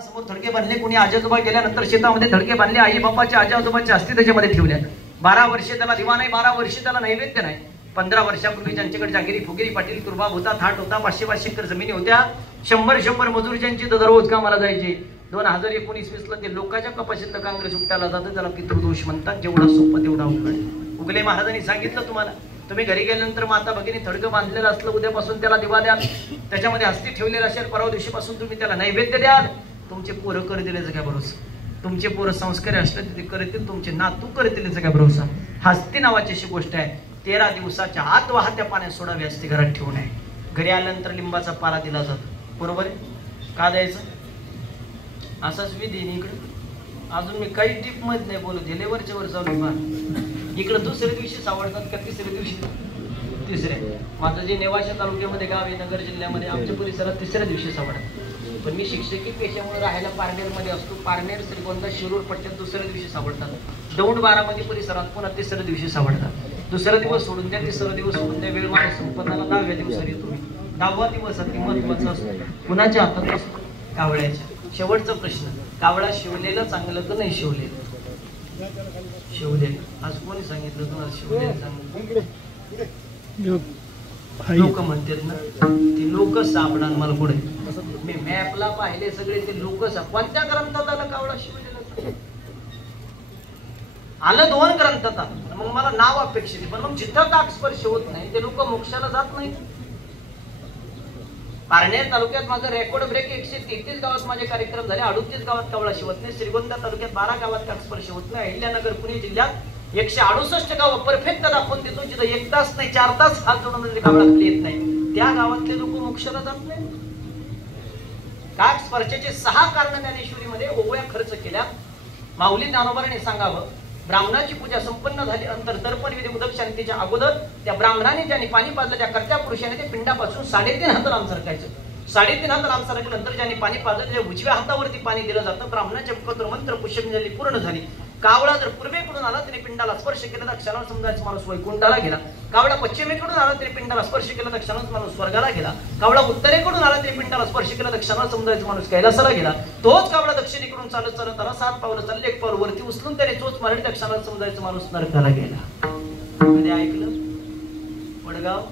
समोर थडके बांधले, कोणी आजोबा गेल्यानंतर शेतामध्ये थडके बांधले, आई बापाच्या आजोबाच्या अस्थी त्याच्यामध्ये ठेवल्या. 12 वर्षे त्याला दिवा नाही, 12 वर्षे त्याला नैवेद्य नाही. 15 वर्षापूर्वी ज्यांच्याकडे जागिरी फुगिरी पाटील कुरबाब होता, थाट होता, 500 एकर जमिनी होत्या, 100 मजूर ज्यांची दररोज कामाला जायचे. 2019-20 ला ते लोकांच्या कपाशीतलं काँग्रेस उपटायला जातं, त्याला पितृदोष म्हणतात. जेवढा सोपं तेवढा उघड. उगले महाराजांनी सांगितलं तुम्हाला, तुम्ही घरी गेल्यानंतर माता भगिनी थडकं बांधलेलं असलं, उद्यापासून त्याला दिवा द्याल, त्याच्यामध्ये हस्ती ठेवलेलं असेल, परवा दिवशीपासून तुम्ही त्याला नैवेद्य द्याल. तुमचे पोरं कर दिल्याचं काय भरोसा? तुमचे पोरं संस्कारी असले ते करतील, तुमचे नातू करतील याचा काय भरोसा? हस्ती नावाची अशी गोष्ट आहे, 13 दिवसाच्या आत वाहत्या पाण्यात सोडावी असते, घरात ठेवू नये. घरी आल्यानंतर लिंबाचा पाला दिला जातो, बरोबर आहे? का द्यायचं? असाच विधी इकडे. अजून मी काही टिप मध्ये नाही बोलू दे, लेवरच्या वर चालू बा. इकडे दुसऱ्या दिवशी सावडतात का तिसऱ्या दिवशी? तिसऱ्या. माझं जे नेवाशा तालुक्यामध्ये गाव आहे, नगर जिल्ह्यामध्ये, आमच्या परिसरात तिसऱ्या दिवशी सावडतात. पण मी शिक्षकी पेशामुळे राहायला पारनेरमध्ये असतो. पारनेर, श्रीगोंदा, शिरूर पट्ट्यात दुसऱ्या दिवशी सावडतात. दौंड, बारामती परिसरात पुन्हा तिसऱ्या दिवशी सावडतात. दुसरा दिवस सोडून द्या, तिसरा दिवस सोडून द्या, वेळ माझ्या संपन्नाला 10व्या दिवसावर येतो मी. 10वा दिवस अति महत्वाचा असतो. कुणाच्या हातात असतो? कावळ्याच्या. शेवटचा प्रश्न, कावळा शिवलेलं चांगलं का नाही शिवलेलं? शिवलेलं. आज कोणी सांगितलं तुम्हाला शिवलेलं चांगलं? लोक म्हणतात ना, ते लोक सापडणार मला पुढे. मी मॅपला पाहिले सगळे ते लोक. कोणत्या ग्रंथात आलं कावळा शिवलेलं? आलं 2 ग्रंथात. मग मला नाव अपेक्षित आहे, पण मग जिथं ताक स्पर्श होत नाही ते लोक मोक्षाला जात नाही. पारनेर तालुक्यात माझं रेकॉर्ड ब्रेक 133 गावात माझे कार्यक्रम झाले. 38 गावात कावळा शिवत नाही. श्रीगोंदा तालुक्यात 12 गावात ताक स्पर्श होत नाही. अहिल्यानगर पुणे जिल्ह्यात 168 गाव परफेक्ट दाखवून देतो, जिथं 1 तास नाही 4 तास हात जोडून कावळा खाली येत नाही. त्या गावातले लोक मोक्षाला जात नाही. काक स्पर्शाचे 6 कारण ज्ञानेश्वरीमध्ये ओवळ्या खर्च केल्या. माऊली ज्ञानोबाने सांगावं, ब्राह्मणाची पूजा संपन्न झाली नंतर दर्पण विधी उदक शांतीच्या अगोदर त्या ब्राह्मणाने ज्यांनी पाणी पाजलं, त्या कर्त्या पुरुषाने ते पिंडापासून 3.5 हात लांब सरकायचं. 3.5 हात लांब सरकल्यानंतर ज्यांनी पाणी पाजलं त्याच्या उजव्या हातावरती पाणी दिलं जातं. ब्राह्मणाच्या मुखातून मंत्र पुष्पांजली पूर्ण झाली. कावळा जर पूर्वेकडून आला त्याने पिंडाला स्पर्श केला तर क्षणाला समजायचा माणूस वैकुंठाला गेला. कावळा पश्चिमेकडून आला त्याने पिंडाला स्पर्श केला तर क्षणाला माणूस स्वर्गाला गेला. कावळा उत्तरेकडून आला त्याने पिंडाला स्पर्श केला तर क्षणाला समजायचा माणूस कैलासाला गेला. तोच कावळा दक्षिणेकडून चालत चालत आला, 7 पावलं चालले, 1 पाऊल वरती उचलून त्याने चोच मारली तर क्षणाला समजायचा माणूस नरकाला गेला. कधी ऐकलं? वडगाव.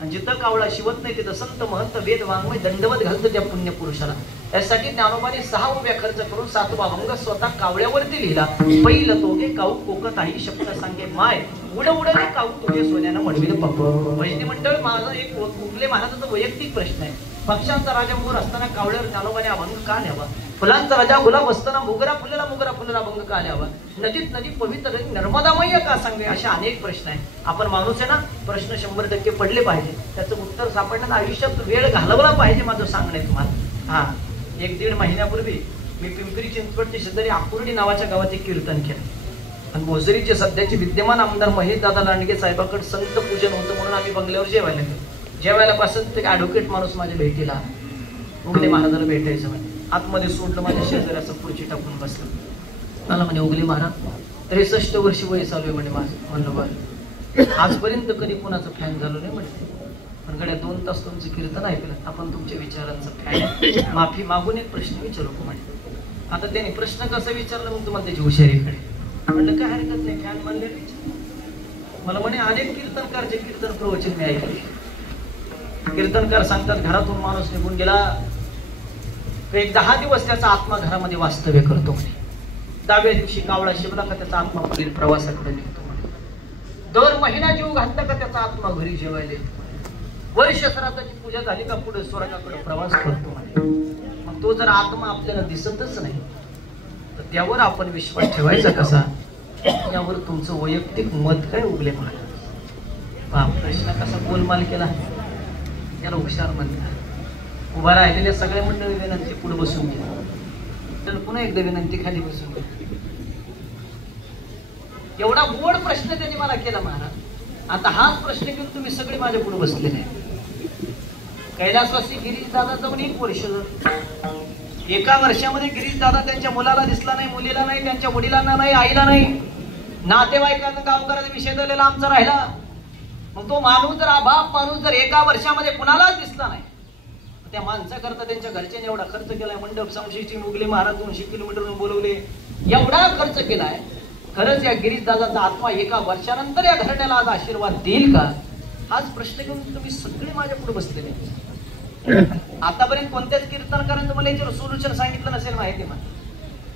आणि जिथं कावळा शिवत नाही तिथं संत महंत वेद वाङ्मय दंडवत घालतं त्या पुण्य पुरुषाला. यासाठी ज्ञानोबाने 6 उभ्या खर्च करून 7वा अभंग स्वतः कावळ्यावरती लिहिला. पहिलं तोगे काऊ कोकत आहे शब्द सांगे माय, उड उडले काऊ तुझे सोन्यानं मडविलं पप्प. वैष्णव मंडळ, माझा एक उगले महाराजांचा वैयक्तिक प्रश्न आहे. पक्ष्यांचा राजा मोर असताना कावळ्यावर ज्ञानोबाने अभंग का लिहावा? फुलांचा राजा गुलाब असताना मोगरा फुलेला अभंग का लिहावा? नदीत नदी पवित्र नर्मदामय का सांगे? अशा अनेक प्रश्न आहेत. आपण माणूस आहे ना, प्रश्न 100% पडले पाहिजे, त्याचं उत्तर सापडण्यात आयुष्यात वेळ घालवला पाहिजे. माझं सांगणं आहे तुम्हाला. हा, 1-1.5 महिन्यापूर्वी मी पिंपरी चिंचवडच्या शेजारी आकुर्डी नावाच्या गावात एक कीर्तन केलं. आणि भोसरीचे सध्याचे विद्यमान आमदार महेश दादा लांडगे साहेबाकडे संत पूजन होतं म्हणून आम्ही बंगल्यावर जेवायला गेलो. जेवायला पासून ते ॲडव्होकेट माणूस माझ्या भेटीला, उगले महाराजाला भेटायचं म्हणे. आतमध्ये सोडलं, माझ्या शेजारी असं खुर्ची टाकून बसलं. मला म्हणे, उगले महाराज 63 वर्ष वय चालू आहे म्हणे माझं. म्हणलं बरं, आजपर्यंत कधी कोणाचं फॅन झालो नाही म्हणे, पण गड्या 2 तास तुमचं कीर्तन ऐकलं, आपण तुमच्या विचारांचं फॅन. माफी मागून एक प्रश्न विचारू म्हणे. आता त्यांनी प्रश्न कसा विचारला मग तुम्हाला त्याची हुशारीकडे. म्हणलं काय हरकत नाही, फॅन म्हणले. मला म्हणे, अनेक कीर्तनकारचे कीर्तन प्रवचन मी ऐकले. कीर्तनकार सांगतात, घरातून माणूस निघून गेला एक 10 दिवस त्याचा आत्मा घरामध्ये वास्तव्य करतो म्हणे. 10व्या दिवशी कावळा शिवला का त्याचा आत्मा पुढील प्रवासाकडे निघतो म्हणे. दर महिना जीव घातला का त्याचा आत्मा घरी जेवायला येतो. वर्ष श्राद्धाची पूजा झाली का पुढे स्वर्गाकडे प्रवास करतो म्हणे. मग तो जर आत्मा आपल्याला दिसतच नाही तर त्यावर आपण विश्वास ठेवायचा कसा? यावर तुमचं वैयक्तिक मत काय उगले महाराज? प्रश्न कसा गोलमाल केला, त्याला हुशार म्हणतात. उभा राहिलेल्या सगळ्या मंडळी विनंती पुढे बसून घ्या. तर पुन्हा एकदा विनंती खाली बसून घ्या. एवढा गोड प्रश्न त्यांनी मला केला महाराज. आता हाच प्रश्न घेऊन तुम्ही सगळे माझ्या पुढे बसले नाही. कैलासवासी गिरीश दादा जाऊन 1 वर्ष झालं. 1 वर्षामध्ये गिरीश दादा त्यांच्या मुलाला दिसला नाही, मुलीला नाही, त्यांच्या वडिलांना नाही, आईला नाही, नातेवाईकांना गावकऱ्याचा विषय झालेला आमचा राहिला. मग तो माणूस जर बाप माणूस जर 1 वर्षामध्ये कुणालाच दिसला नाही, त्या माणसाकरता त्यांच्या घरच्यांनी एवढा खर्च केलाय, मंडप संशीची उगले महाराज 200 किलोमीटरवरून बोलवले, एवढा खर्च केलाय. खरंच या गिरीश दादाचा आत्मा एका वर्षानंतर या घराण्याला आज आशीर्वाद देईल का, हाच प्रश्न घेऊन तुम्ही सगळे माझ्या पुढे बसलेले. आतापर्यंत कोणत्याच कीर्तनकारांनी मला याच्यावर सोल्युशन सांगितलं नसेल माहिती मला.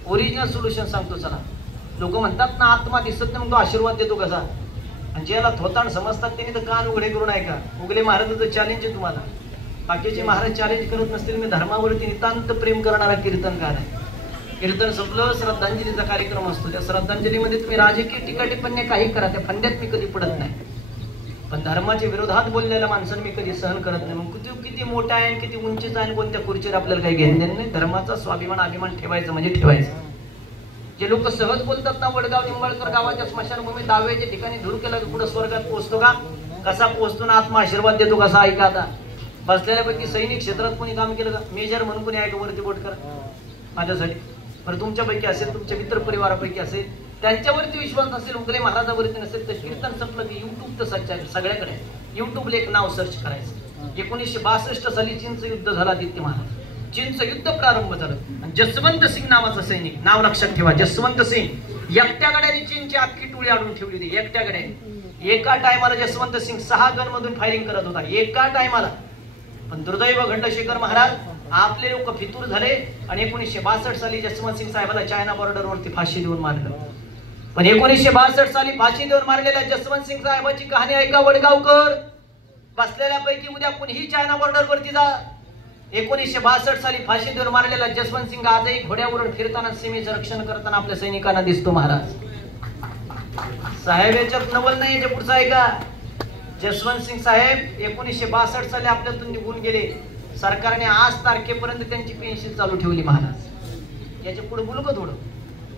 ओरिजिनल सोल्युशन सांगतो चला. लोक म्हणतात ना आत्मा दिसत नाही मग तो आशीर्वाद देतो कसा, आणि ज्याला थोताण समजतात त्यांनी तर कान उघडे करून ऐका. उगले महाराजांचं चॅलेंज आहे तुम्हाला. बाकीचे महाराज चॅलेंज करत नसतील, मी धर्मावरती नितांत प्रेम करणारा कीर्तनकार आहे. कीर्तन संपलं, श्रद्धांजलीचा कार्यक्रम असतो. त्या श्रद्धांजलीमध्ये तुम्ही राजकीय टीका टिप्पण्या काही करा, त्या फंद्यात मी कधी पडत नाही. पण धर्माच्या विरोधात बोललेल्या माणसाने मी कधी सहन करत नाही. मग किती मोठा आहे, किती उंचीचा आहे, कोणत्या खुर्चीवर आपल्याला काही घेणं देणं नाही. धर्माचा स्वाभिमान अभिमान ठेवायचं म्हणजे ठेवायचं. जे लोक सहज बोलतात ना, वडगाव निंबाळकर गावाच्या स्मशानभूमी दाव्याच्या ठिकाणी धूर केला की पुढे स्वर्गात पोहोचतो का, कसा पोहोचतो ना आत्मा आशीर्वाद देतो कसा, ऐका आता. बसलेल्यापैकी सैनिक क्षेत्रात कोणी काम केलं का, मेजर म्हणून कोणी ऐका वरती बोट करा माझ्यासाठी. बरं तुमच्यापैकी असेल, तुमच्या मित्र परिवारापैकी असेल, त्यांच्यावरती विश्वास असेल, उगले महाराजावरती नसेल तर कीर्तन संपलं की युट्यूब तर सर्च आहे सगळ्याकडे. युट्यूबला एक नाव सर्च करायचं. 1962 साली चीनचं युद्ध झालं. आदित्य महाराज चीनचं युद्ध प्रारंभ झालं आणि जसवंत सिंग नावाचा सैनिक, नाव लक्षात ठेवा, जसवंत सिंग एकट्या गड्याने चीनची अख्खी टोळी अडवून ठेवली होती. एकट्या गड्याने एका टायमाला जसवंत सिंग 6 गन मधून फायरिंग करत होता एका टायमाला. पण दुर्दैव घंटशेखर महाराज आपले लोक फितूर झाले आणि 1962 साली जसवंत सिंग साहेबाला चायना बॉर्डरवरती फाशी देऊन मारलं. पण 1962 साली फाशी देऊन मारलेल्या जसवंत सिंग साहेबाची कहाणी ऐका वडगावकर. बसलेल्यापैकी उद्या कुणीही चायना बॉर्डरवरती जा. 1962 साली फाशी देऊन मारलेला जसवंत सिंग आजही घोड्यावरून फिरताना सीमेचं रक्षण करताना आपल्या सैनिकांना दिसतो. महाराज साहेब याच्यात नवल नाही, याच्या पुढचं ऐका. जसवंत सिंग साहेब 1962 साली आपल्यातून निघून गेले. सरकारने आज तारखेपर्यंत त्यांची पेन्शन चालू ठेवली. महाराज याच्या पुढे बोलू का थोडं.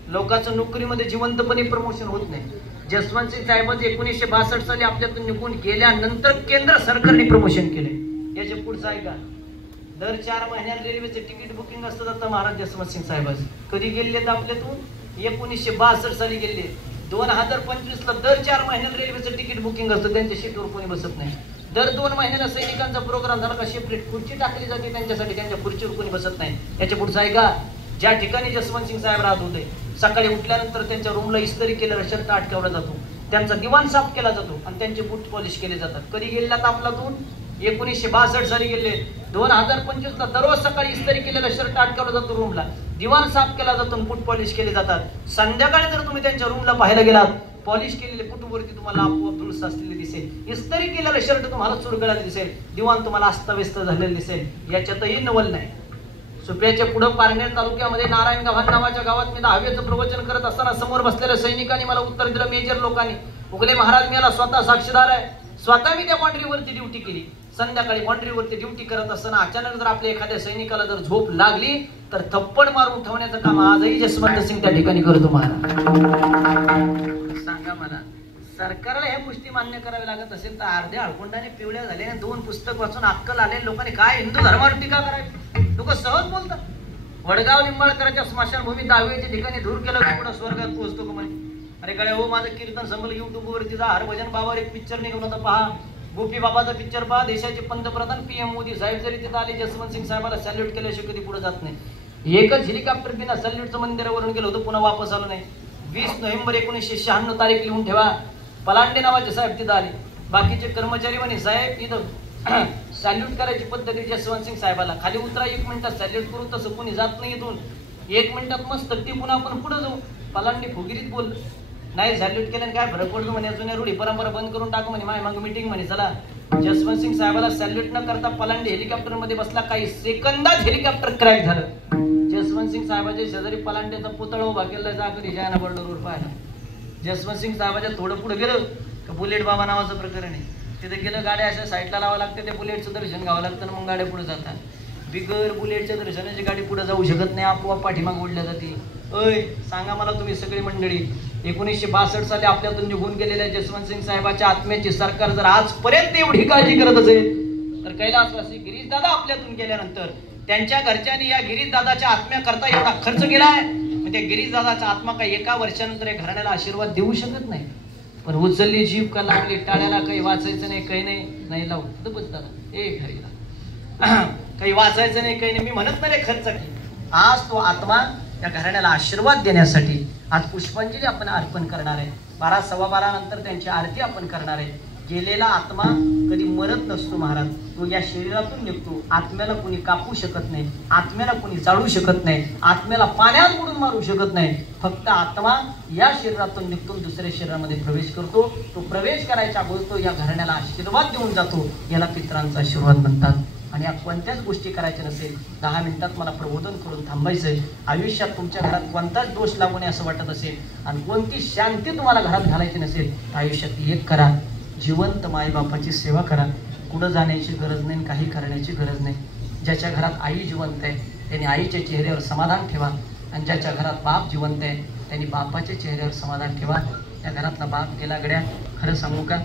लोकांचं नोकरीमध्ये जिवंतपणे प्रमोशन होत नाही. जसवंत सिंग साहेबांचे 1962 साली आपल्यातून निघून गेल्यानंतर केंद्र सरकारने प्रमोशन केले. याच्या पुढचं ऐका. दर 4 महिन्यात रेल्वेचे तिकीट बुकिंग असतं आता महाराज जसवंत सिंग साहेबांचे. कधी गेले आपल्यातून 1962 साली गेले. 2025 ला दर 4 महिन्यात रेल्वेचं तिकीट बुकिंग असतं. त्यांच्या सीटवर कोणी बसत नाही. दर 2 महिन्याला सैनिकांचा प्रोग्राम झाला का सेपरेट खुर्ची टाकली जाते त्यांच्यासाठी, त्यांच्या खुर्चीवर कोणी बसत नाही. याच्या पुढचं ऐका. ज्या ठिकाणी जसवंत सिंग साहेब राहत होते, सकाळी उठल्यानंतर त्यांच्या रूमला इस्त्री केलेला शर्ट अटकावला जातो, त्यांचा दिवाण साफ केला जातो आणि त्यांचे बूट पॉलिश केले जातात. कधी गेलेला आपल्यातून 1962 साली गेले. 2025 ला दररोज सकाळी इस्त्री केलेला शर्ट अटकावला जातो रूमला, दिवाण साफ केला जातो, बूट पॉलिश केले जातात. संध्याकाळी जर तुम्ही त्यांच्या रूमला पाहायला गेलात, पॉलिश केलेले बूटवरती तुम्हाला आपोआप धूळ साचलेली दिसेल, इस्त्री केलेलं शर्ट तुम्हाला चुरगळलेलं दिसेल, दिवाण तुम्हाला अस्ताव्यस्त झालेलं दिसेल. याच्यातही नवल नाही. सुप्रियाच्या पुढे पारनेर तालुक्यामध्ये नारायणगाव नावाच्या गावात मी 10वीचं प्रवचन करत असताना समोर बसलेल्या सैनिकांनी मला उत्तर दिलं. मेजर लोकांनी, उगले महाराज मी याला स्वतः साक्षीदार आहे, स्वतः मी त्या बाँड्रीवरती ड्युटी केली. संध्याकाळी बाँड्रीवरती ड्युटी करत असताना अचानक जर आपल्या एखाद्या सैनिकाला जर झोप लागली तर थप्पड मारून ठेवण्याचं काम आजही जसवंत सिंग त्या ठिकाणी करतो. महाराज सांगा मला, सरकारला ह्या गोष्टी मान्य कराव्या लागत असेल तर अर्ध्या हळकुंडाने पिवळ्या झाले, 2 पुस्तक वाचून अक्कल आले लोकांनी काय हिंदू धर्मावर टीका करायची. लोक सहज बोलतात. वडगाव निंबाळकरांच्या स्मशानभूमी दाव्याच्या ठिकाणी धूर केलं की पुढे स्वर्गात पोहोचतो का म्हणे. अरे काय हो, माझं कीर्तन संपलं, युट्यूब वरती जा, हरभजन बाबावर एक पिक्चर निघून होता पहा, गोपी बाबाचा पिक्चर पहा. देशाचे पंतप्रधान PM मोदी साहेब जरी तिथे आले, जसवंत सिंग साहेबाला सॅल्यूट केल्याशिवाय कधी पुढे जात नाही. एकच हेलिकॉप्टर बिना सॅल्यूटचं मंदिरावरून गेलो होतो, पुन्हा वापस आलो नाही. 20 नोव्हेंबर 1996 तारीख लिहून ठेवा. पलांडे नावाचे साहेब तिथं आले. बाकीचे कर्मचारी म्हणे साहेब इथं सॅल्यूट करायची पद्धती जसवंत सिंग साहेबाला, खाली उतरा 1 मिनिटात सॅल्यूट करू. तसं कोणी जात नाही इथून. 1 मिनिटात मस्त ती पुन्हा आपण पुढे जाऊ. पलांडे फुगिरीत बोल, नाही सॅल्यूट केल्याने काय फरक पडतो म्हणे, जुन्या रूढी परंपरा बंद करून टाकू म्हणे. माय मग मीटिंग म्हणे चला. जसवंत सिंग साहेबाला सॅल्यूट न करता पलांडे हेलिकॉप्टर मध्ये बसला. काही सेकंदात हेलिकॉप्टर क्रॅश झालं. जसवंत सिंग साहेबाच्या शेजारी पलांडेचा पुतळा उभा केला, जा कधी जायना बॉर्डरवर पाहायला. जसवंत सिंग साहेबाच्या थोडं पुढे गेलं का बुलेट बाबा नावाचं प्रकरण आहे. तिथे गेलं, गाड्या अशा साईडला लावा लागते, त्या बुलेटचं दर्शन घ्यावं लागतं, मग गाड्या पुढे जातात. बिगर बुलेटच्या दर्शनाची गाडी पुढे जाऊ शकत नाही, आपोआप पाठीमाग ओढल्या जाते. अय सांगा मला तुम्ही सगळी मंडळी, 1962 साली आपल्यातून निघून गेलेल्या जसवंत सिंग साहेबाच्या आत्म्याची सरकार जर आजपर्यंत एवढी काळजी करत असेल तर कैलासवासी गिरीश दादा आपल्यातून गेल्यानंतर त्यांच्या घरच्यांनी या गिरीश दादाच्या आत्म्याकरता एवढा खर्च केलाय. म्हणजे गिरीश दादाचा आत्मा काही एका वर्षानंतर या घराण्याला आशीर्वाद देऊ शकत नाही. पण उचलली जीव का लागली टाळ्याला, काही वाचायचं नाही, काही नाही लावून बस दादा ए घरी काही वाचायचं नाही, काही नाही. मी म्हणत नाही खर्च काही. आज तो आत्मा त्या घराण्याला आशीर्वाद देण्यासाठी आज पुष्पांजली आपण अर्पण करणार आहे. 12 सव्वा 12 नंतर त्यांची आरती आपण करणार आहे. गेलेला आत्मा कधी मरत नसतो महाराज, तो या शरीरातून निघतो. आत्म्याला कोणी कापू शकत नाही, आत्म्याला कोणी जाळू शकत नाही, आत्म्याला पाण्यात बुडून मारू शकत नाही. फक्त आत्मा या शरीरातून निघून दुसऱ्या शरीरामध्ये प्रवेश करतो. तो प्रवेश करायच्या अगोदर तो या घराण्याला आशीर्वाद देऊन जातो. याला पितरांचा आशीर्वाद म्हणतात. आणि या कोणत्याच गोष्टी करायच्या नसेल, 10 मिनिटात मला प्रबोधन करून थांबायचंय. आयुष्यात तुमच्या घरात कोणताच दोष लागू नये असं वाटत असेल आणि कोणती शांती तुम्हाला घरात घालायची नसेल तर आयुष्यात एक करा, जिवंत मायबापाची सेवा करा. कुठं जाण्याची गरज नाही, काही करण्याची गरज नाही. ज्याच्या घरात आई जिवंत आहे त्यांनी आईच्या चेहऱ्यावर समाधान ठेवा आणि ज्याच्या घरात बाप जिवंत आहे त्यांनी बापाच्या चेहऱ्यावर समाधान ठेवा. त्या घरातला बाप गेला गड्या. खरं सांगू का,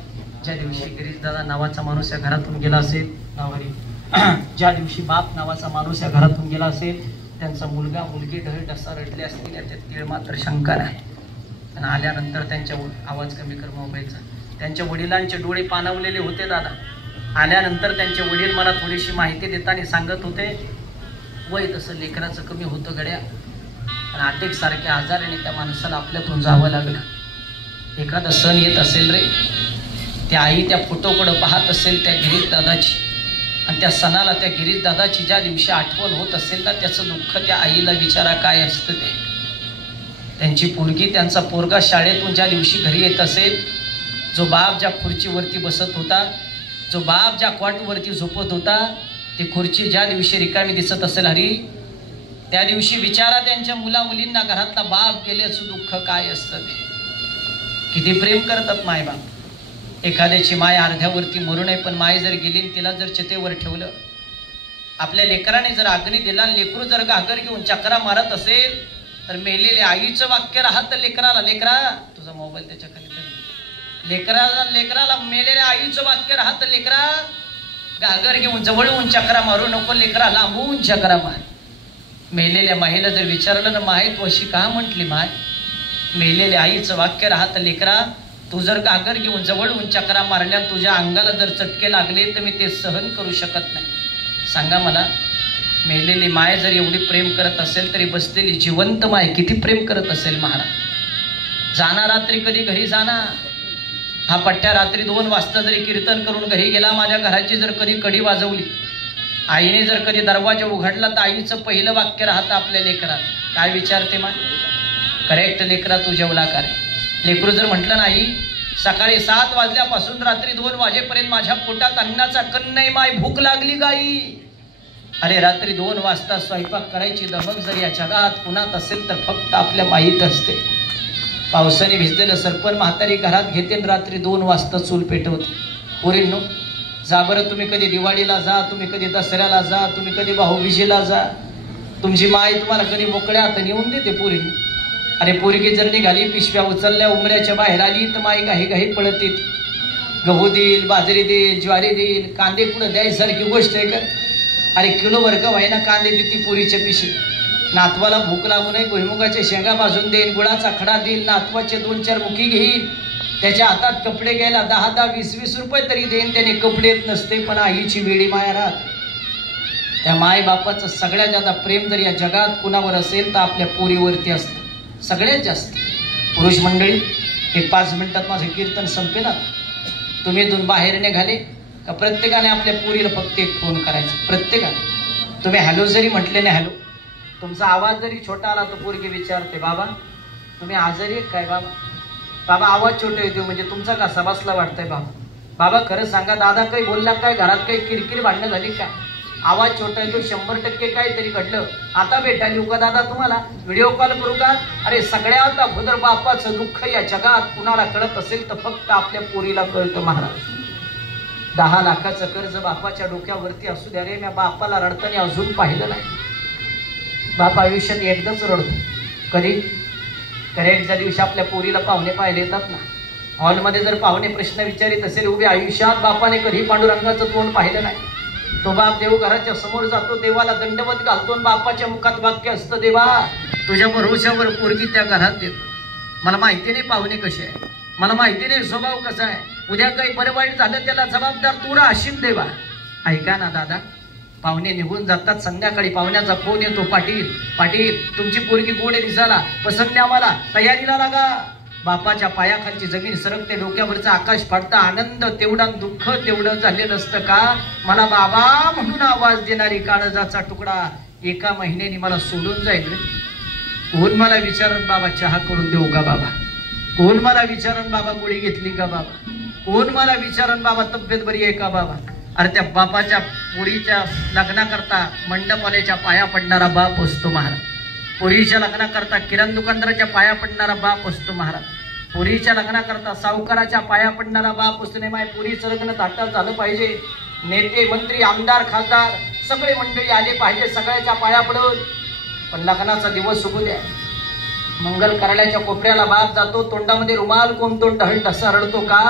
ज्या दिवशी गिरीशदादा नावाचा माणूस या घरातून गेला असेल, ज्या दिवशी बाप नावाचा माणूस या घरातून गेला असेल, त्यांचा मुलगा मुलगी ढसा रडले असतील याच्यात तीळ मात्र शंका नाही. आणि आल्यानंतर त्यांच्या आवाज कमी कर मोबाईलचा. त्यांच्या वडिलांचे डोळे पाणावलेले होते दादा. आल्यानंतर त्यांचे वडील मला थोडीशी माहिती देताना सांगत होते, वय तसं लेकराचं कमी होतं गड्या आणि अटॅक सारख्या आजाराने त्या माणसाला आपल्यातून जावं लागलं. एखादा सण येत असेल रे, त्या आई त्या फोटोकडं पाहत असेल त्या गिरीश दादाची आणि त्या सणाला त्या गिरीश दादाची ज्या दिवशी आठवण होत असेल ना, त्याचं दुःख त्या आईला विचारा काय असतं ते. त्यांची पोरगी त्यांचा पोरगा शाळेतून ज्या दिवशी घरी येत असेल, जो बाप ज्या खुर्चीवरती बसत होता, जो बाप ज्या क्वाटवरती झोपत होता, ती खुर्ची ज्या दिवशी रिकामी दिसत असेल हरी, त्या दिवशी विचारा त्यांच्या मुला मुलींना घरातला बाप गेल्याचं दुःख काय असतं ते. किती प्रेम करतात मायबाप. एखाद्याची माय अर्ध्यावरती मरू नये, पण माय जर गेली तिला जर चितेवर ठेवलं, आपल्या लेकराने जर अग्नी दिला, लेकरू जर घागर घेऊन चक्रा मारत असेल तर मेलेल्या आईचं वाक्य राहतं लेकराला, लेकरा तुझा मोबाईल त्याच्या खाली तर लेकराला मेलेल्या आईचं वाक्य राहतं, लेकरा घागर घेऊन जवळून चक्रा मारू नको, लेकरा लांबून चक्रा मार. मेलेल्या माईला जर विचारलं ना, माय तू अशी का म्हटली माय, मेलेल्या आईचं वाक्य राहतं, लेकरा तू जर घागर घेऊन जवळून चक्रा मारल्या, तुझ्या अंगाला जर चटके लागले तर मी ते सहन करू शकत नाही. सांगा मला, मेलेली माय जर एवढी प्रेम करत असेल तरी बसलेली जिवंत माय किती प्रेम करत असेल महाराज. जाणार रात्री कधी घरी जाणार, हा पट्ट्या रात्री 2 वाजता जरी कीर्तन करून घरी गेला, माझ्या घराची जर कधी कडी वाजवली, आईने जर कधी दरवाजा उघडला तर आईचं पहिलं वाक्य राहतं आपल्या लेकरात, काय विचारते माय, करेक्ट लेकरा तू जेवला का रे. लेकरू जर म्हटलं नाही, सकाळी 7 वाजल्यापासून रात्री 2 वाजेपर्यंत माझ्या पोटात अन्नाचा कण नाही माय, भूक लागली गाई. अरे रात्री 2 वाजता स्वयंपाक करायची दमक जर या जगात कुणात असेल तर फक्त आपल्या माहीत असते. पावसाने भिजलेलं सरपण म्हातारी घरात घेते, रात्री 2 वाजता चूल पेटवते. पोरींनो जा बरं, तुम्ही कधी दिवाळीला जा, तुम्ही कधी दसऱ्याला जा, तुम्ही कधी भाऊबीजेला जा, तुमची माय तुम्हाला कधी मोकळ्या हाताने येऊन देते पोरींनो. अरे पोरगी जर निघाली, पिशव्या उचलल्या, उमऱ्याच्या बाहेर आली तर माई घाई घाई पळत येते. गहू देईल, बाजरी देईल, ज्वारी देईल, कांदे कुठं द्यायसारखी गोष्ट आहे का. अरे किलोभर का व्हायना कांदे देते पोरीच्या पिशवी. नातवाला भूक लागू नये, भुईमुगाच्या शेंगा भाजून देईल, गुळाचा खडा देईल, नातवाचे 2-4 मुकी घेईल, त्याच्या हातात कपडे घ्यायला 10-10, 20-20 रुपये तरी देईन. त्याने कपडे येत नसते, पण आईची वेळी माया राहत. त्या माय बापाचं सगळ्यात जास्त प्रेम जर या जगात कुणावर असेल तर आपल्या पोरीवरती असतं सगळ्यात जास्त. पुरुष मंडळी, हे 5 मिनिटात माझं कीर्तन संपेल. तुम्ही इथून बाहेर निघाले का प्रत्येकाने आपल्या पोरीला फक्त एक फोन करायचा. प्रत्येकाने तुम्ही हॅलो जरी म्हटले नाही, हॅलो, तुमचा आवाज जरी छोटा आला तर पोरगी विचारते, बाबा तुम्ही आजारी आहे काय. बाबा बाबा आवाज छोटा येतो म्हणजे तुमचा कसा बसला वाटतंय. बाबा बाबा खरं सांगा, दादा काही बोलला काय, घरात काही किरकिर भांडणं झाली काय, आवाज छोटा येतो, 100% काहीतरी घडलं. आता भेटायला येऊ का दादा तुम्हाला, व्हिडिओ कॉल करू का. अरे सगळ्यात अगोदर बापाचं दुःख या जगात कुणाला कळत असेल तर फक्त आपल्या पोरीला कळतं महाराज. 10 लाखाचं कर्ज बापाच्या डोक्यावरती असू द्या रे, मी बापाला रडताना अजून पाहिलं नाही. बाप आयुष्यात एकदाच रडतो. कधी, करेक्ट ज्या दिवशी आपल्या पोरीला पाहुणे पाहिले येतात ना, हॉलमध्ये जर पाहुणे प्रश्न विचारित असेल उभे, आयुष्यात बापाने कधी पांडुरंगाचं तोंड पाहिलं नाही. तो बाप देवघराच्या समोर जातो, देवाला दंडवत घालतो, बापाच्या मुखात वाक्य असतं, देवा तुझ्या भरोश्यावर पोरगी त्या घरात देतो. मला माहिती नाही पाहुणे कसे आहे, मला माहिती नाही स्वभाव कसा आहे, उद्या काही बरं वाईट झालं त्याला जबाबदार तू राहशील देवा. ऐका ना दादा, पाहुणे निघून जातात. संध्याकाळी पाहुण्याचा फोन येतो, पाटील पाटील तुमची पोरगी गोड दिसाला, पसंत आम्हाला, तयारीला लागा. बापाच्या पायाखालची जमीन सरकते, डोक्यावरचा आकाश फाटतं. आनंद तेवढा, दुःख तेवढं झालेलं असतं का? मला बाबा म्हणून आवाज देणारी काळजाचा तुकडा एका महिन्याने मला सोडून जाईल रे. कोण मला विचारन बाबा चहा करून देऊ का बाबा? कोण मला विचारन बाबा गोळी घेतली का बाबा? कोण मला विचारन बाबा तब्येत बरी आहे का बाबा? अरे त्या बापाच्या पोरीच्या लग्नाकरता मंडपवाल्याच्या पाया पडणारा बाप असतो महाराज. पोरीच्या लग्नाकरता किराणा दुकानदाराच्या पाया पडणारा बाप असतो महाराज. पोरीच्या लग्नाकरता सावकाराच्या पाया पडणारा बाप असतो. नाही, माझ्या पोरीचं लग्न ताटात झालं पाहिजे. नेते मंत्री आमदार खासदार सगळे मंडळी आले पाहिजे, सगळ्याच्या पाया पडून. पण लग्नाचा दिवस सुगू द्या. मंगल कार्यालयाच्या कोपऱ्याला बाप जातो, तोंडामध्ये रुमाल कोंबतो, ढळ ढसा रडतो का?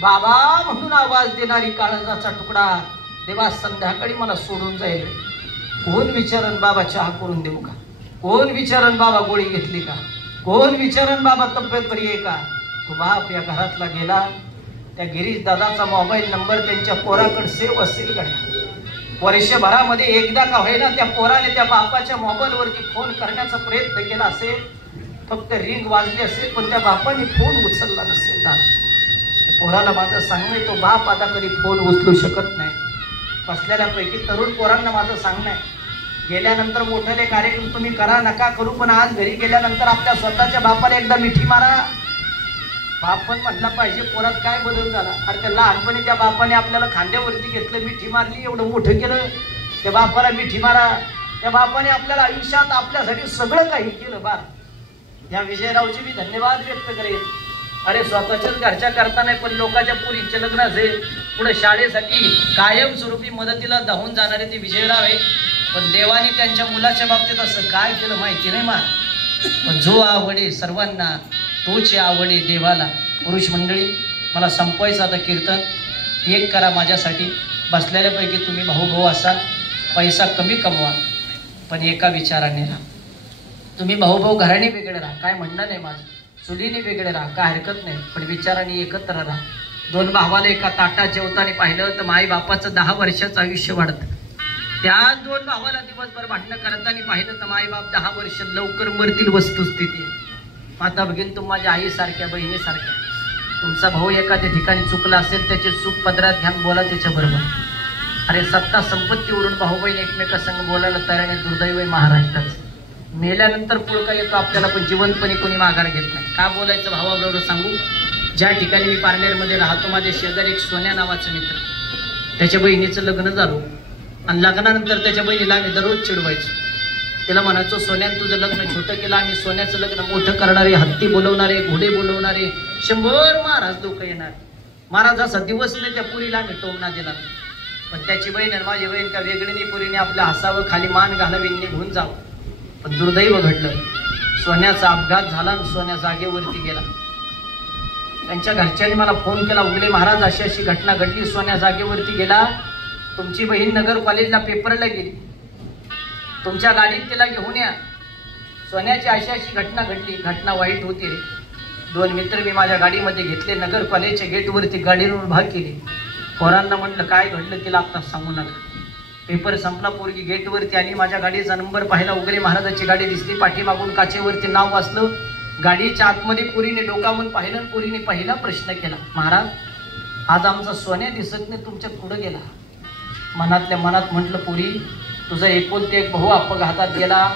बाबा म्हणून आवाज देणारी काळजाचा तुकडा देवा संध्याकाळी मला सोडून जाईल. कोण विचारन बाबा चहा करून देऊ का? कोण विचारन बाबा गोळी घेतली का? कोण विचारन बाबा तब्येत बरी आहे का? तो बाप या घरातला गेला. त्या गिरीश दादाचा मोबाईल नंबर त्यांच्या पोराकडे सेव्ह असेल का? वर्षभरामध्ये एकदा का होईना त्या पोराने त्या बापाच्या मोबाईलवरती फोन करण्याचा प्रयत्न केला असेल. फक्त रिंग वाजली असेल, पण त्या बापाने फोन उचलला नसेल. पोराला माझं सांगणं, तो बाप आता कधी फोन उचलू शकत नाही. बसलेल्यापैकी तरुण पोरांना माझं सांगणं आहे, गेल्यानंतर मोठे कार्यक्रम तुम्ही करा नका करू, पण आज घरी गेल्यानंतर आपल्या स्वतःच्या बापाला एकदा मिठी मारा. बाप पण म्हटला पाहिजे पोरात काय बदल झाला. अरे त्या लहानपणी त्या बापाने आपल्याला खांद्यावरती घेतलं, मिठी मारली, एवढं मोठं केलं. त्या बापाला मिठी मारा. त्या बापाने आपल्याला आयुष्यात आपल्यासाठी सगळं काही केलं. बार या विजयरावची मी धन्यवाद व्यक्त करेन. अरे स्वतःच्याच घरच्या करता नाही, पण लोकांच्या पोरींचे लग्न असेल, पुढे शाळेसाठी कायमस्वरूपी मदतीला धावून जाणारे ते विजयराव आहे. पण देवाने त्यांच्या मुलाच्या बाबतीत असं काय केलं माहिती नाही मा. पण जो आवडे सर्वांना तोच आवडे देवाला. पुरुष मंडळी, मला संपवायचं आता कीर्तन. एक करा माझ्यासाठी. बसलेल्यापैकी तुम्ही भाऊ भाऊ असाल, पैसा कमी कमवा, पण एका विचाराने राहा. तुम्ही भाऊ भाऊ घराने वेगळे राहा, काय म्हणणं नाही माझं. चुलीने वेगळे राहा, काय हरकत नाही, पण विचाराने एकत्र राहा. दोन भावाला एका ताटात जेवताना पाहिलं तर माई बापाचं 10 वर्षाचं आयुष्य वाढतं. त्या दोन भावाला दिवसभर भांडणं करताना पाहिलं तर माई बाप 10 वर्ष लवकर मरतील वस्तुस्थिती. माता भगिनी, तुम माझ्या आईसारख्या बहिणीसारख्या. तुमचा भाऊ एखाद्या ठिकाणी चुकला असेल, त्याचे चूक पदरात घ्यान बोला त्याच्याबरोबर. अरे सत्ता संपत्तीवरून भाऊ बहीण एकमेकांसंग बोलायला तयार नाही. दुर्दैव आहे महाराष्ट्राचं. मेल्यानंतर पुळका येतो आपल्याला, पण जिवंतपणे कोणी माघार घेत नाही. का बोलायचं भावाबरोबर सांगू. ज्या ठिकाणी मी पारनेरमध्ये राहतो, माझ्या शेजारी एक सोन्या नावाचा मित्र, त्याच्या बहिणीचं लग्न झालं. आणि लग्नानंतर त्याच्या बहिणीला आम्ही दररोज चिडवायचो. त्याला म्हणायचो, सोन्यानं तुझं लग्न छोटं केलं, आम्ही सोन्याचं लग्न मोठं करणारे, हत्ती बोलवणारे, घोडे बोलवणारे, 100 महाराज लोक येणार. महाराज असा दिवस नाही त्या पुरीला आम्ही टोमणा दिला. पण त्याची बहीण आणि माझी बहीण का वेगळीने पुरीने आपलं हसावं, खाली मान घालावी, निघून जावं. पण दुर्दैव घडलं. सोन्याचा अपघात झाला आणि सोन्या जागेवरती गेला. त्यांच्या घरच्यांनी मला फोन केला, उगले महाराज अशी अशी घटना घडली, सोन्या जागेवरती गेला. तुमची बहीण नगर कॉलेजला पेपरला गेली, तुमच्या गाडीत तिला घेऊन या. सोन्याची अशी अशी घटना घडली. घटना वाईट होती रे. 2 मित्र मी माझ्या गाडीमध्ये घेतले, नगर कॉलेजच्या गेटवरती गाडीवर उभा केली. पोरांना म्हटलं काय घडलं तिला आता सांगू नका. पेपर संपला, पोरगी गेटवरती आली, माझ्या गाडीचा नंबर पाहिला, उगरे महाराजाची गाडी दिसली. पाठीमागून काचेवरती नाव वाचलं. गाडीच्या आतमध्ये पुरीने डोकावून पाहिलं. पुरीने पहिला प्रश्न केला, महाराज आज आमचा सोन्या दिसत नाही, तुमच्या पुढे गेला. मनातल्या मनात म्हटलं, पुरी तुझा एकुलते एक भाऊ अपघातात गेला.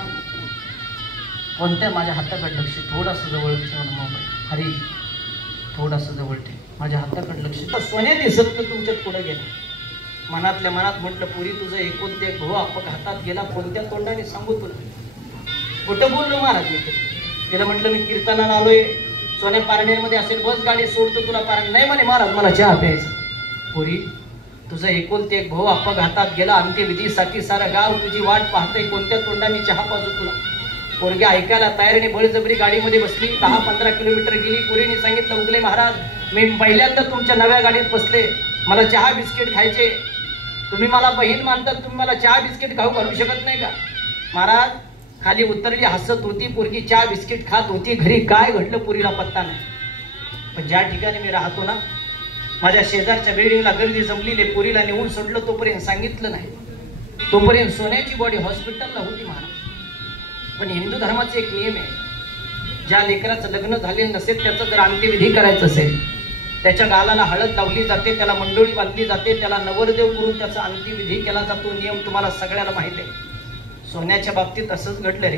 कोणत्या? माझ्या हाताकडे लक्ष, थोडंसं जवळ ठेव मोबाईल. हरी थोडंसं जवळ ठेव, माझ्या हाताकडे लक्ष. सोन्या दिसत नाही, तुमच्या पुढे गेला. मनातल्या मनात म्हटलं, पुरी तुझं एकुलते एक भाऊ अपघातात गेला, कोणत्या तोंडाने सांगू तुला? कुठं बोललो महाराज मी? तिला म्हटलं मी कीर्तनाला आलोय, सोन्या पारनेरमध्ये असेल, बस गाडी सोडतो तुला पारनेर. नाही म्हणे महाराज मला चहा प्यायचा. पुरी तुझा एकुलते एक भाऊ अपघातात गेला, अंत्यविधीसाठी सारं गाव तुझी वाट पाहतंय, कोणत्या तोंडाने चहा पाजू तुला? पोरगी ऐकायला तयारीने बळजबरी गाडीमध्ये बसली. 10-15 किलोमीटर गेली. पुरीने सांगितलं, उगले महाराज मी पहिल्यांदा तुमच्या नव्या गाडीत बसले, मला चहा बिस्किट खायचे. तुम्ही मला बहीण मानतात, तुम्ही मला चहा बिस्किट खाऊ घालू शकत नाही का? महाराज खाली उतरली, हसत होती पोरगी, चहा बिस्किट खात होती. घरी काय घडलं पुरीला पत्ता नाही. पण ज्या ठिकाणी मी राहतो ना, माझ्या शेजारच्या बिल्डिंगला गर्दी जमलेली, पुरीला नेऊन सोडलं, तोपर्यंत सांगितलं नाही. तोपर्यंत सोन्याची बॉडी हॉस्पिटलला होती महाराज. पण हिंदू धर्माचा एक नियम आहे, ज्या लेकराचं लग्न झालेलं नसेल त्याचं जर अंत्यविधी करायचं असेल, त्याच्या गालाला हळद लावली जाते, त्याला मंडोळी बांधली जाते, त्याला नवरदेव करून त्याचा अंत्यविधी केला जातो. नियम तुम्हाला सगळ्याला माहिती आहे. सोन्याच्या बाबतीत असंच घडलं रे.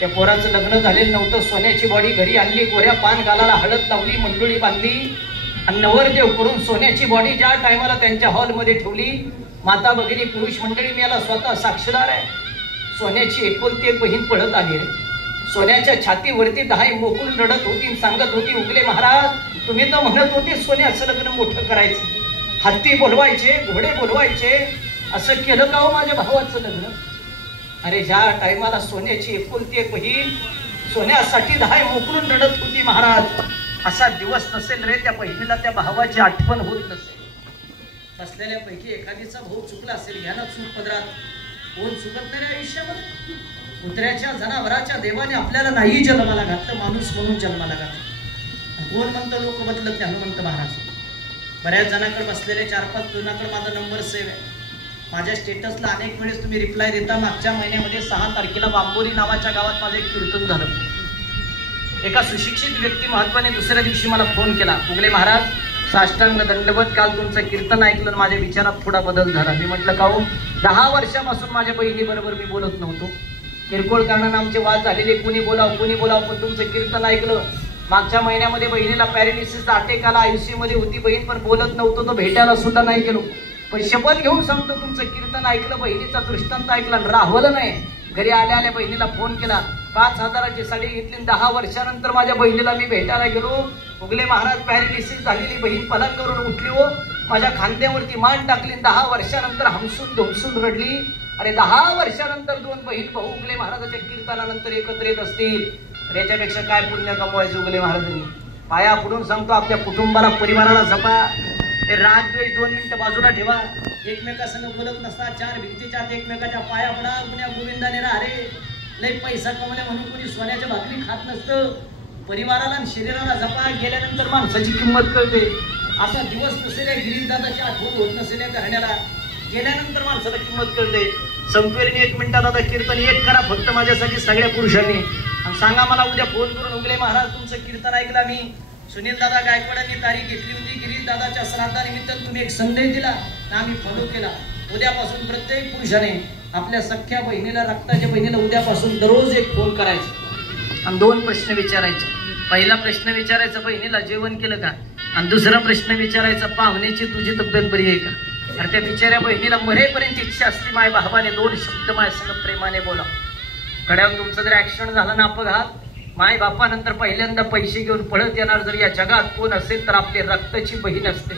त्या पोराचं लग्न झालेलं नव्हतं, सोन्याची बॉडी घरी आणली, गोऱ्या पान गालाला हळद लावली, मंडोळी बांधली आणि नवरदेव करून सोन्याची बॉडी ज्या टायमाला त्यांच्या हॉलमध्ये ठेवली, माता भगिनी पुरुष मंडळी मी याला स्वतः साक्षीदार आहे. सोन्याची एकुलती एक बहीण पळत आली रे. सोन्याच्या छातीवरती दहाई मोकून रडत होती, सांगत होती, उगले महाराज तुम्ही तर म्हणत होते सोन्याचं लग्न मोठं करायचं, हत्ती बोलवायचे, घोडे बोलवायचे, असं केलं का हो माझ्या भावाचं लग्न? अरे ज्या टायमाला सोन्याची एकुलती एक बहीण सोन्यासाठी दहाई मोकळून रडत होती महाराज, असा दिवस नसेल रे त्या बहिणीला त्या भावाची आठवण होत नसेल. असलेल्यापैकी एखादीचा भाऊ चुकला असेल, घ्या ना चूक पदरात. कोण चुकत नाही आयुष्यामध्ये? कुत्र्याच्या जनावराच्या देवाने आपल्याला नाही जन्माला घातलं, माणूस म्हणून जन्माला घातलं. कोण म्हणतं लोक बदलत नाही, हनुमंत महाराज. बऱ्याच जणांकडे बसलेले 4-5 जणांकडे माझा नंबर सेव्ह आहे. माझ्या स्टेटसला अनेक वेळेस तुम्ही रिप्लाय देता. मागच्या महिन्यामध्ये 6 तारखेला बांबोरी नावाच्या गावात माझं एक कीर्तन झालं. एका सुशिक्षित व्यक्ती महत्वाने दुसऱ्या दिवशी मला फोन केला, उगले महाराज साष्टांग दंडवत, काल तुमचं कीर्तन ऐकलं, माझ्या विचारात थोडा बदल झाला. मी म्हटलं का हो? 10 वर्षापासून माझ्या बहिणी बरोबर मी बोलत नव्हतो, किरकोळ कारणाने आमचे वाद झालेले, कुणी बोलाव, पण तुमचं कीर्तन ऐकलं. मागच्या महिन्यामध्ये बहिणीला पॅरालिसिसचा अटॅक आला, आयुष्य मध्ये होती बहीण, पण बोलत नव्हतो, तो भेटायला सुद्धा नाही गेलो. पण शपथ घेऊन सांगतो, तुमचं कीर्तन ऐकलं, बहिणीचा दृष्टांत ऐकला, राहवलं नाही. घरी आल्या आल्या बहिणीला फोन केला, 5,000ची साडी घेतली. 10 वर्षानंतर माझ्या बहिणीला मी भेटायला गेलो. उगले महाराज पॅरालिसिस झालेली बहीण पलंगावरून उठली हो, माझ्या खांद्यावरती मान टाकली. 10 वर्षानंतर हमसून धुमसून रडली. अरे 10 वर्षानंतर 2 बहीण भाऊ उगले महाराजाच्या कीर्तनानंतर एकत्र येत असतील, याच्यापेक्षा काय पुण्य कमवायचं? उगले महाराजांनी पाया पडून सांगतो, आपल्या कुटुंबाला, परिवाराला जपा. ते रागद्वेष 2 मिनिटं बाजूला ठेवा. एकमेकांसंग बोलत नसता, 4 भिंतीच्या आत एकमेकाच्या पाया पडा, कुण्या गोविंदाने राहा रे. लय पैसा कमवल्या म्हणून कोणी सोन्याच्या भाकरी खात नसतं. परिवाराला आणि शरीराला जपा. गेल्यानंतर माणसाची किंमत कळते. असा दिवस नसेल गिरीशदादाची आठवण होत नसेल घराण्याला, गेल्यानंतर माणसाला किंमत कळते. संपेल 1 मिनिटात आता कीर्तन एक करा फक्त माझ्यासाठी सगळ्या पुरुषांनी, आणि सांगा मला उद्या फोन करून, उगले महाराज तुमचं कीर्तन ऐकला मी. सुनील दादा गायकवाडांनी तारीख घेतली होती, गिरीश दादाच्या श्राद्धानिमित्त तुम्ही एक संदेश दिला, आम्ही फॉलो केला. उद्यापासून प्रत्येक पुरुषाने आपल्या सख्या बहिणीला, रक्ताच्या बहिणीला उद्यापासून दररोज एक फोन करायचा आणि 2 प्रश्न विचारायचे. पहिला प्रश्न विचारायचा, बहिणीला जेवण केलं का? आणि दुसरा प्रश्न विचारायचा, पाहुण्याची तुझी तब्येत बरी आहे का? अरे त्या बिचाऱ्या बहिणीला मरेपर्यंत इच्छा असली माय भावाने 2 शब्द माझ्यासंग प्रेमाने बोला. कड्यावर तुमचं जर ऍक्सिडेंट झाला ना, अपघात, माय बापानंतर पहिल्यांदा पैसे घेऊन पळत येणार जर या जगात कोण असेल तर आपली रक्ताची बहीण असते.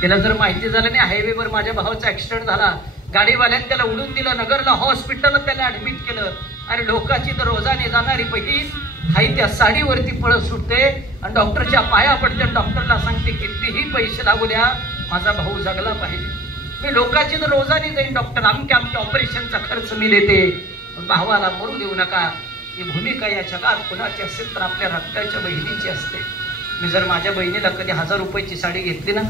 त्याला जर माहिती झालं नाही, हायवेवर माझ्या भावाचा ऍक्सिडेंट झाला, गाडीवाल्याने त्याला उडून दिलं, नगरला हॉस्पिटलला त्याला ऍडमिट केलं. अरे लोकांची तर रोजाने जाणारी बहीण हाई त्या साडीवरती पळत सुटते आणि डॉक्टरच्या पाया पडते, डॉक्टरला सांगते कितीही पैसे लागू द्या, माझा भाऊ जगला पाहिजे. मी लोकांची तर रोजाने जाईन, डॉक्टर आमच्या ऑपरेशनचा खर्च मी देते, भावाला मरू देऊ नका. ही भूमिका या जगात कुणाची असेल तर आपल्या रक्ताच्या बहिणीची असते. मी जर माझ्या बहिणीला कधी 1000 रुपयाची साडी घेतली ना,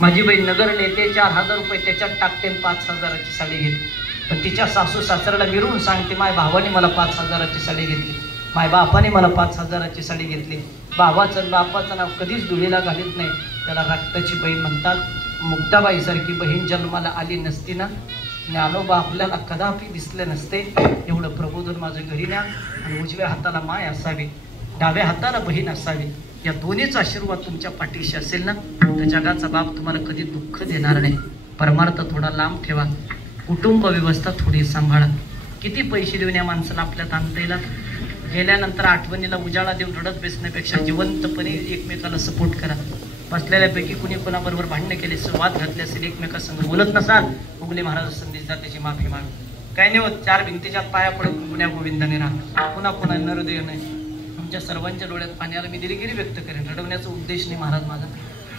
माझी बहीण नगर नेते 4000 रुपये त्याच्यात टाकते, 5000ची साडी घेतली. पण तिच्या सासू सासऱ्याला मिळून सांगते, माय भावाने मला 5000ची साडी घेतली, माय बापाने मला 5000ची साडी घेतली. बाबाचं बापाचं नाव कधीच धुळीला घालीत नाही, त्याला रक्ताची बहीण म्हणतात. मुक्ताबाई सारखी बहीण जन्माला आली नसती ना, ज्ञानोबा आपल्याला कदापि दिसले नसते. एवढं प्रबोधन माझं घरी न्या. आणि उजव्या हाताला माय असावी, डाव्या हाताला बहीण असावी. या दोन्हीचा आशीर्वाद तुमच्या पाठीशी असेल ना, तर जगाचा बाप तुम्हाला कधी दुःख देणार नाही. परमार्थ थोडा लांब ठेवा, कुटुंब व्यवस्था थोडी सांभाळा. किती पैसे देऊन या माणसाला आपल्यात आणता येईल? गेल्यानंतर आठवणीला उजाळा देऊन रडत बसण्यापेक्षा जिवंतपणे एकमेकाला सपोर्ट करा. बसलेल्यापैकी कुणी कोणाबरोबर भांडणं केले, वाद घातले असेल, एकमेकांसंग बोलत नसाल, उगले महाराज संदेश द्या, त्याची माफी माग. काय नाही होत, 4 भिंतीच्या पाया पडत गुण्या गोविंदाने राहा. पुन्हा नरदेव नाही. तुमच्या सर्वांच्या डोळ्यात पाण्याला मी दिलगिरी व्यक्त करेन. रडवण्याचा उद्देश नाही महाराज माझा,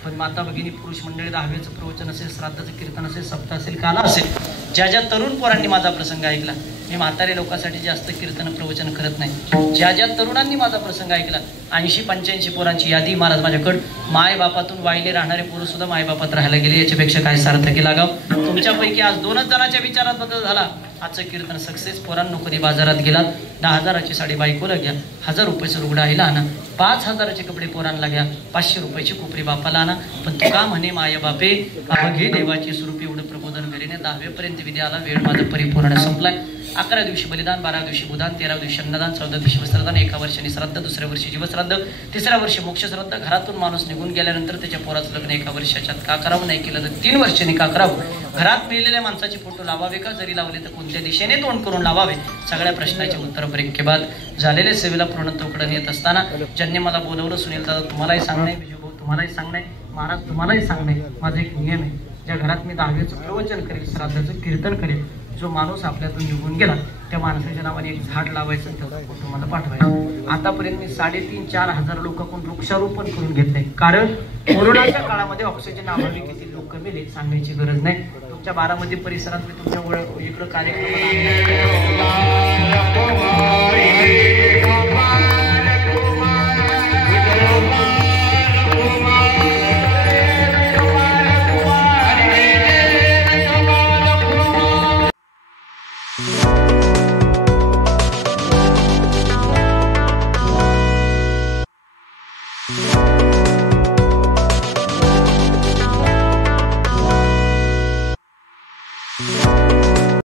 पण माता भगिनी पुरुष मंडळी 10वेचं प्रवचन असेल, श्राद्धाचं कीर्तन असेल, सप्ताह असेल, काला असेल, ज्या ज्या तरुण पोरांनी माझा प्रसंग ऐकला मी म्हातारे लोकांसाठी जास्त कीर्तन प्रवचन करत नाही. ज्या ज्या तरुणांनी माझा प्रसंग ऐकला 80-85 पोरांची यादी महाराज माझ्याकडं. माय बापातून वाहिले राहणारे पोरं सुद्धा मायबापात राहायला गेले. याच्यापेक्षा काय सार्थकी लागाव. तुमच्यापैकी आज 2च जणांच्या विचारात बदल झाला. आजचं कीर्तन सक्सेस. पोरांनो कधी बाजारात गेलात 10,000ची साडी बायकोला घ्या, 1000 रुपयाचं रुगडा आईला आणा, 5,000चे कपडे पोरांना घ्या, 500 रुपयाची कोपरी बापाला आणा. पण तुका म्हणे माय बापे अवघे देवाची स्वरूपी एवढं प्रबोधन करीने 10वेपर्यंत विधी आला. वेळ माझा परिपूर्ण संपलाय. 11 दिवशी बलिदान, 12 दिवशी बुधान, 13 दिवशी अन्नदान, 14 दिवशी वस्त्रदान, 1 वर्षाने श्राद्ध, 2ऱ्या वर्षी जीवश्राद्ध, 3ऱ्या वर्षी मोक्ष श्राद्ध. घरातून माणूस निघून गेल्यानंतर त्याच्या पोराचं लग्न 1 वर्षाच्यात का करावं, नाही केलं तर 3 वर्षांनी का करावं. घरात मिळलेल्या माणसाचे फोटो लावावे का, जरी लावले तर कोणत्या दिशेने तोंड करून लावावे. सगळ्या प्रश्नाचे उत्तर ब्रेकबाद झालेले सेवेला पूर्णत्वाकडे येत असताना ज्यांनी मला बोलवलं, सुनील दादा तुम्हालाही सांगणे, विजयभाऊ तुम्हालाही सांगणे, महाराज तुम्हालाही सांगणे, माझा एक नियम आहे. ज्या घरात मी 10वेचं प्रवचन करेल, श्राद्धाचं कीर्तन करेल, जो माणूस आपल्यातून निघून गेला त्या माणसाच्या नावाने एक झाड लावायचं, त्याचा फोटो मला पाठवायचा. आतापर्यंत मी 3,500-4 हजार लोकांकडून वृक्षारोपण करून घेतलंय. कारण कोरोनाच्या काळामध्ये ऑक्सिजन अभावी किती लोक मेले सांगण्याची गरज नाही. तुमच्या बारामती परिसरात मी तुमच्या इकडं कार्यक्रम